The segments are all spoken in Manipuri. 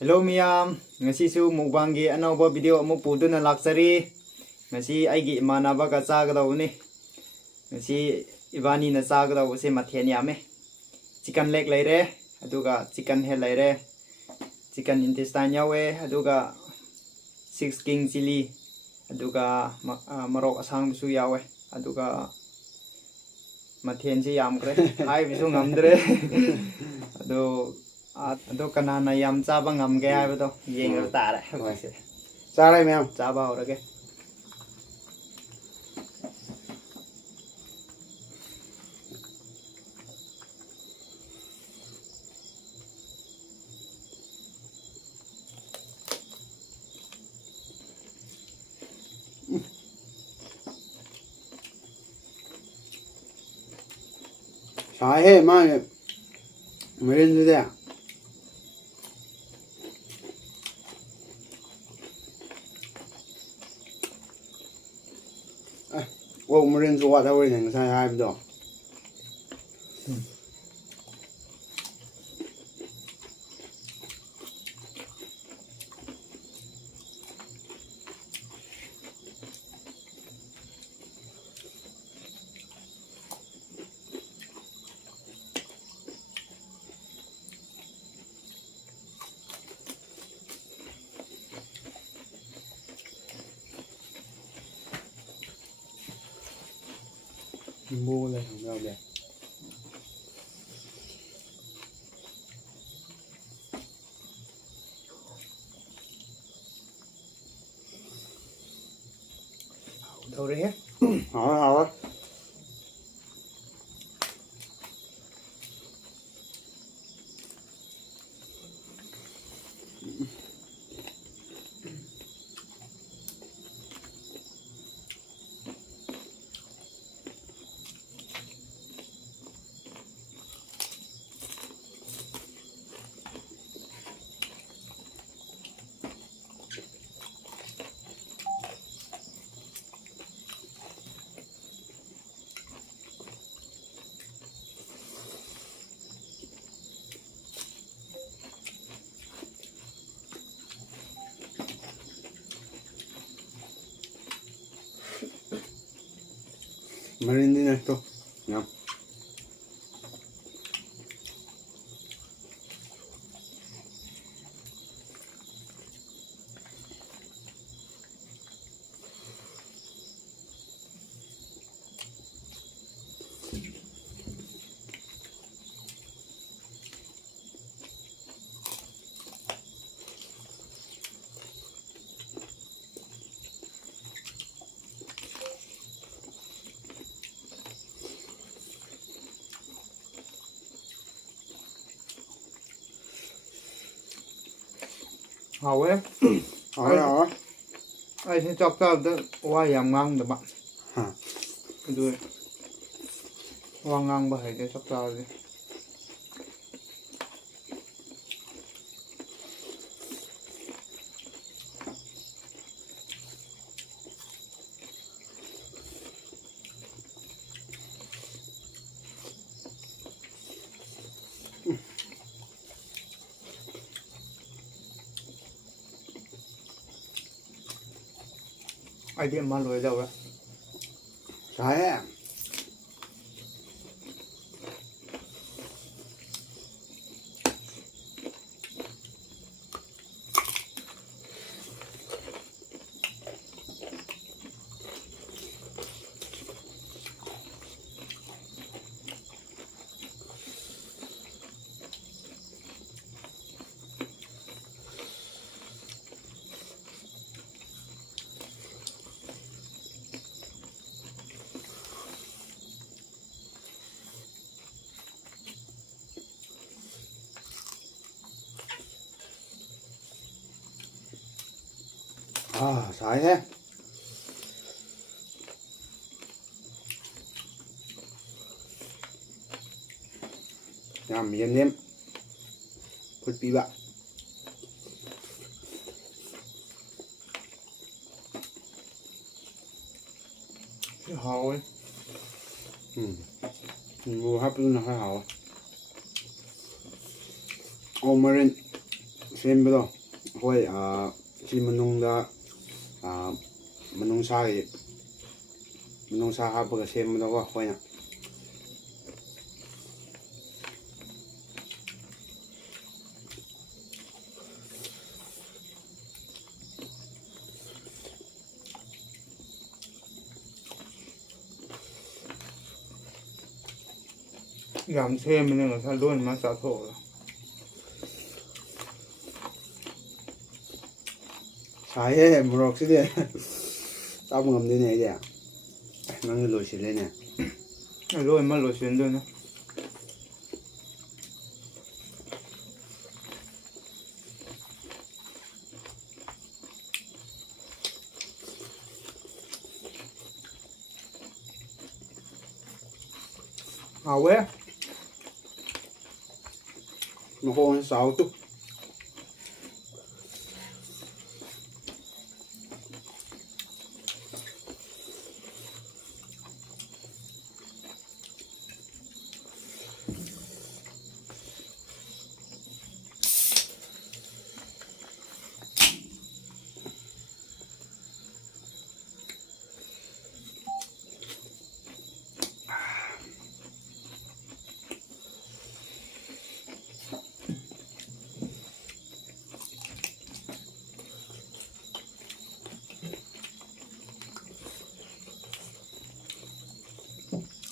Hello miyam, ngasisu mukbanggi anauba video amuk puduna laksari. Ngasi aigi imanabaga chagadawni. Ngasi ibani na chagadawse mathen yame. Chicken leg leire, aduga chicken head leire. Chicken intestine yawe, aduga 6 king chili, aduga marok asang su yawe, aduga mathen si yamkre. Hai bisu ngamdre. Ado kanana yam chaba ngamge haibado yengra tare hoise chare ma'am chaba horage sahe ma merin de Well, Marines what everything I have done. Mua lên không đâu đẹp. đâu đấy hết Hỏi Marine din ito. Yan. hầu ấy Hỏi. ai sẽ chọc tao đó qua yam ngang được bạn Hả? rồi qua ngang bởi để chọc tao đi ai đi mà lùi đâu đó Sahe. Sahe. Nhằm miếng nêm. Phút bí bạn. hầu ấy Mua hấp luôn là hơi hảo. Marine ꯁꯦꯝꯕꯗꯣ ꯑꯩꯈꯣꯏ ꯁꯤ ꯃꯅꯨꯡꯗ ꯃꯅꯨꯡꯁꯥ ꯍꯥꯞꯄꯒ ꯁꯦꯝꯕꯗꯣꯀꯣ ꯑꯩꯈꯣꯏꯅ ꯌꯥꯝ ꯁꯦꯝꯕꯅꯦ ꯉꯁꯥꯏ ꯂꯣꯏꯅꯃꯛ ꯆꯥꯊꯣꯛꯑꯒ ꯁꯥꯏꯍꯦ ꯃꯣꯔꯣꯛꯁꯤꯗꯤ ꯆꯥꯕ ꯉꯝꯗꯦꯅꯦ ꯑꯩꯗꯤ ꯅꯪꯗꯤ ꯂꯣꯏꯁꯤꯜꯂꯦꯅꯦ ꯂꯣꯏꯅꯃꯛ ꯂꯣꯏꯁꯤꯟꯗꯣꯏꯅꯦ ꯍꯥꯎꯋꯦ ꯃꯈꯣꯡꯁꯦ ꯆꯥꯎꯇꯨ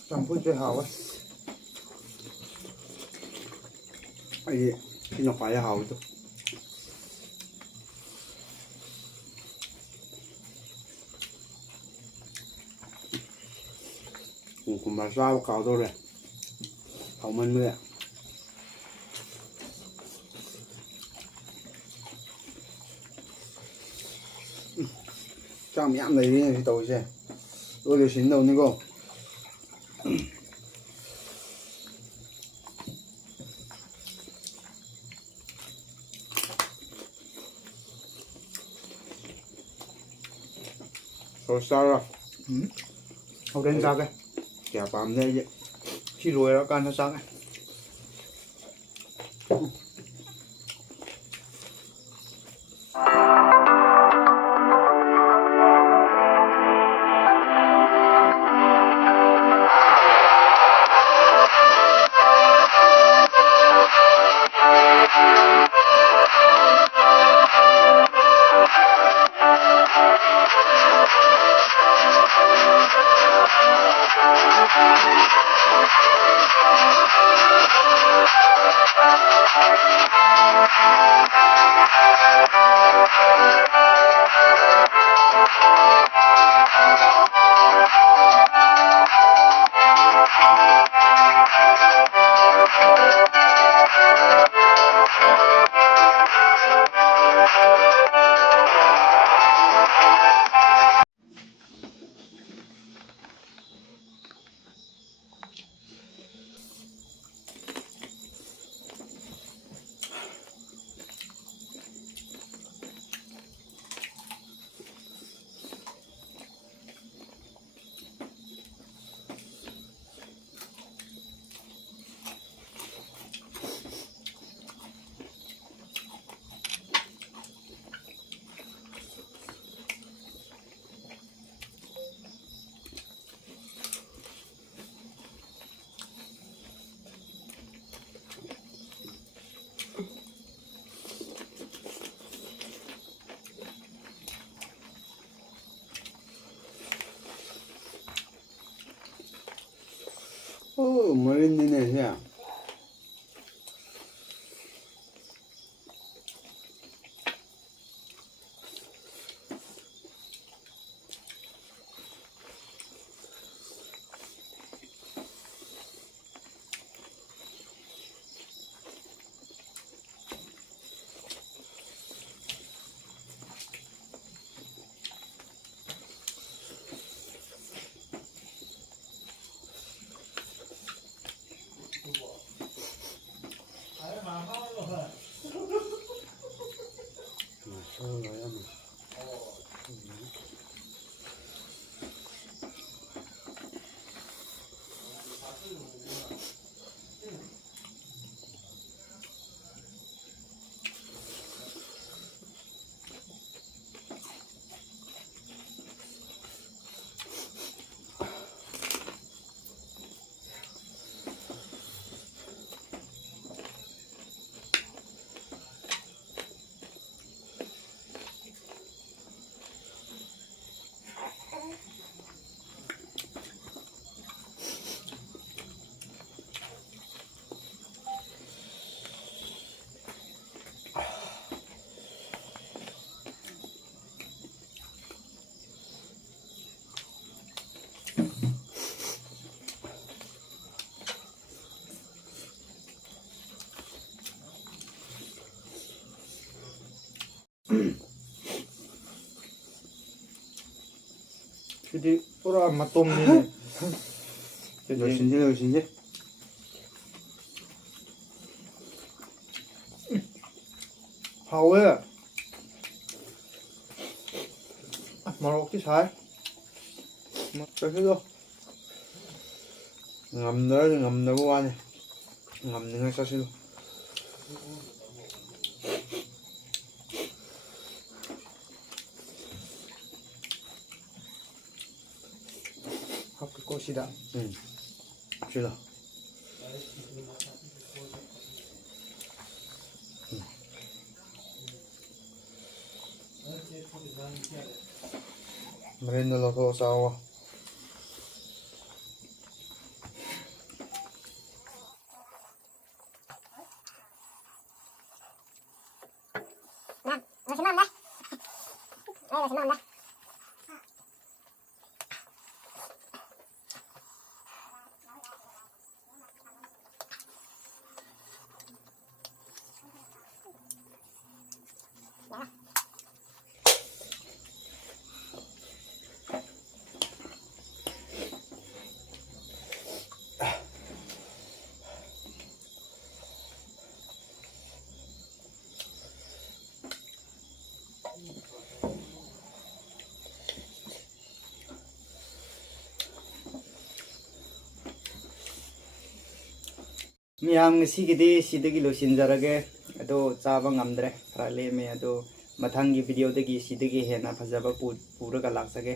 ꯆꯝꯐꯨꯠꯁꯦ ꯍꯥꯎꯋꯦ ꯑꯩꯗꯤ ꯁꯤꯅ ꯈ꯭ꯋꯥꯏꯗꯩ ꯍꯥꯎꯋꯤꯗꯣ ꯀꯨꯝꯕꯔ ꯆꯥꯕ ꯀꯥꯎꯗꯧꯔꯦ ꯍꯥꯎꯃꯟꯕꯗ ꯆꯥꯛ ꯃꯌꯥꯝ ꯂꯩꯔꯤꯅꯦ ꯁꯤ ꯇꯧꯔꯤꯁꯦ ꯂꯣꯏ ꯂꯣꯏꯁꯤꯟꯗꯧꯅꯤꯀꯣ ꯁꯣꯁ ꯆꯥꯔꯣ ꯍꯣꯔꯦꯟ ꯆꯥꯒꯦ ꯀꯌꯥ ꯄꯥꯝꯗꯦ ꯑꯩꯗꯤ ꯁꯤ ꯂꯣꯏꯔꯀꯥꯟꯗ ꯆꯥꯒꯦ คือพวกเรามาต้มนี่เนี่ยจะ 열심히 열심히 เผาเลยอะมาลอกที่ใช้มาไปขึ้นดู ngamn다고 하네 ngam는 거 사실 합격 꽃이다. 싫어 Merenda 더 싸워 ꯃꯤꯌꯥꯝ ꯉꯁꯤꯒꯤꯗꯤ ꯁꯤꯗꯒꯤ ꯂꯣꯏꯁꯤꯟꯖꯔꯒꯦ ꯑꯗꯣ ꯆꯥꯕ ꯉꯝꯗ꯭ꯔꯦ ꯈꯔ ꯂꯦꯝꯃꯦ ꯑꯗꯣ ꯃꯊꯪꯒꯤ ꯚꯤꯗꯤꯑꯣꯗꯒꯤ ꯁꯤꯗꯒꯤ ꯍꯦꯟꯅ ꯐꯖꯕ ꯄꯨꯔꯒ ꯂꯥꯛꯆꯒꯦ